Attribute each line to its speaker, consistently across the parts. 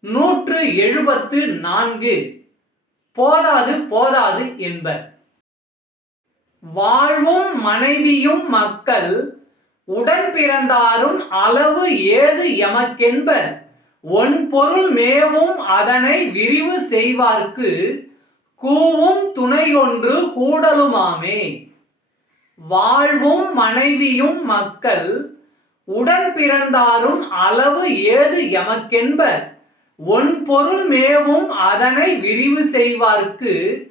Speaker 1: நூற்று எழுபத்து நான்கு. போதாது போதாது என்பர். வாழ்வும் மனைவியும் மக்கள் உடன் பிறந்தாரும் அளவு ஏது எமக்கென்பர். ஒன் பொருள் மேவும் அதனை விரிவு செய்வார்க்கு கூவும் துணையொன்று கூடலுமாமே. வாழ்வும் மனைவியும் மக்கள் உடன் பிறந்தாரும் அளவு ஏது எமக்கென்பர். ஒன் பொருள் மேவும் அதனை விரிவு செய்வார்க்கு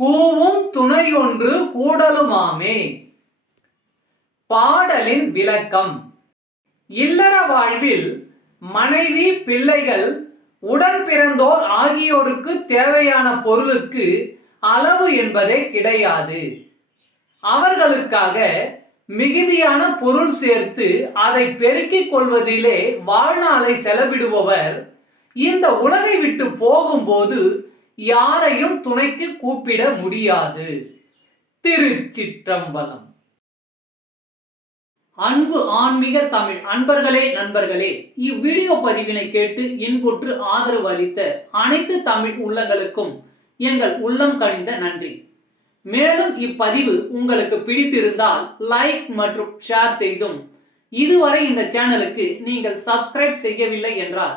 Speaker 1: கூவும் துணையொன்று கூடலுமாமே. பாடலின் விளக்கம். இல்லற வாழ்வில் மனைவி பிள்ளைகள் உடன் பிறந்தோர் ஆகியோருக்கு தேவையான பொருளுக்கு அளவு என்பதே கிடையாது. அவர்களுக்காக மிகுதியான பொருள் சேர்த்து அதை பெருக்கிக் கொள்வதிலே வாழ்நாளை செலவிடுபவர் இந்த உலகை விட்டு போகும்போது யாரையும் துணைக்கு கூப்பிட முடியாது. திருச்சிற்றம்பலம். அன்பு ஆன்மீக தமிழ் அன்பர்களே நண்பர்களே இவ்வீடியோ பதிவினை கேட்டு இன்புற்று ஆதரவு அளித்த அனைத்து தமிழ் உள்ளங்களுக்கும் எங்கள் உள்ளம் கணிந்த நன்றி. மேலும் இப்பதிவு உங்களுக்கு பிடித்திருந்தால் லைக் மற்றும் ஷேர் செய்தும். இதுவரை இந்த சேனலுக்கு நீங்கள் சப்ஸ்கிரைப் செய்யவில்லை என்றால்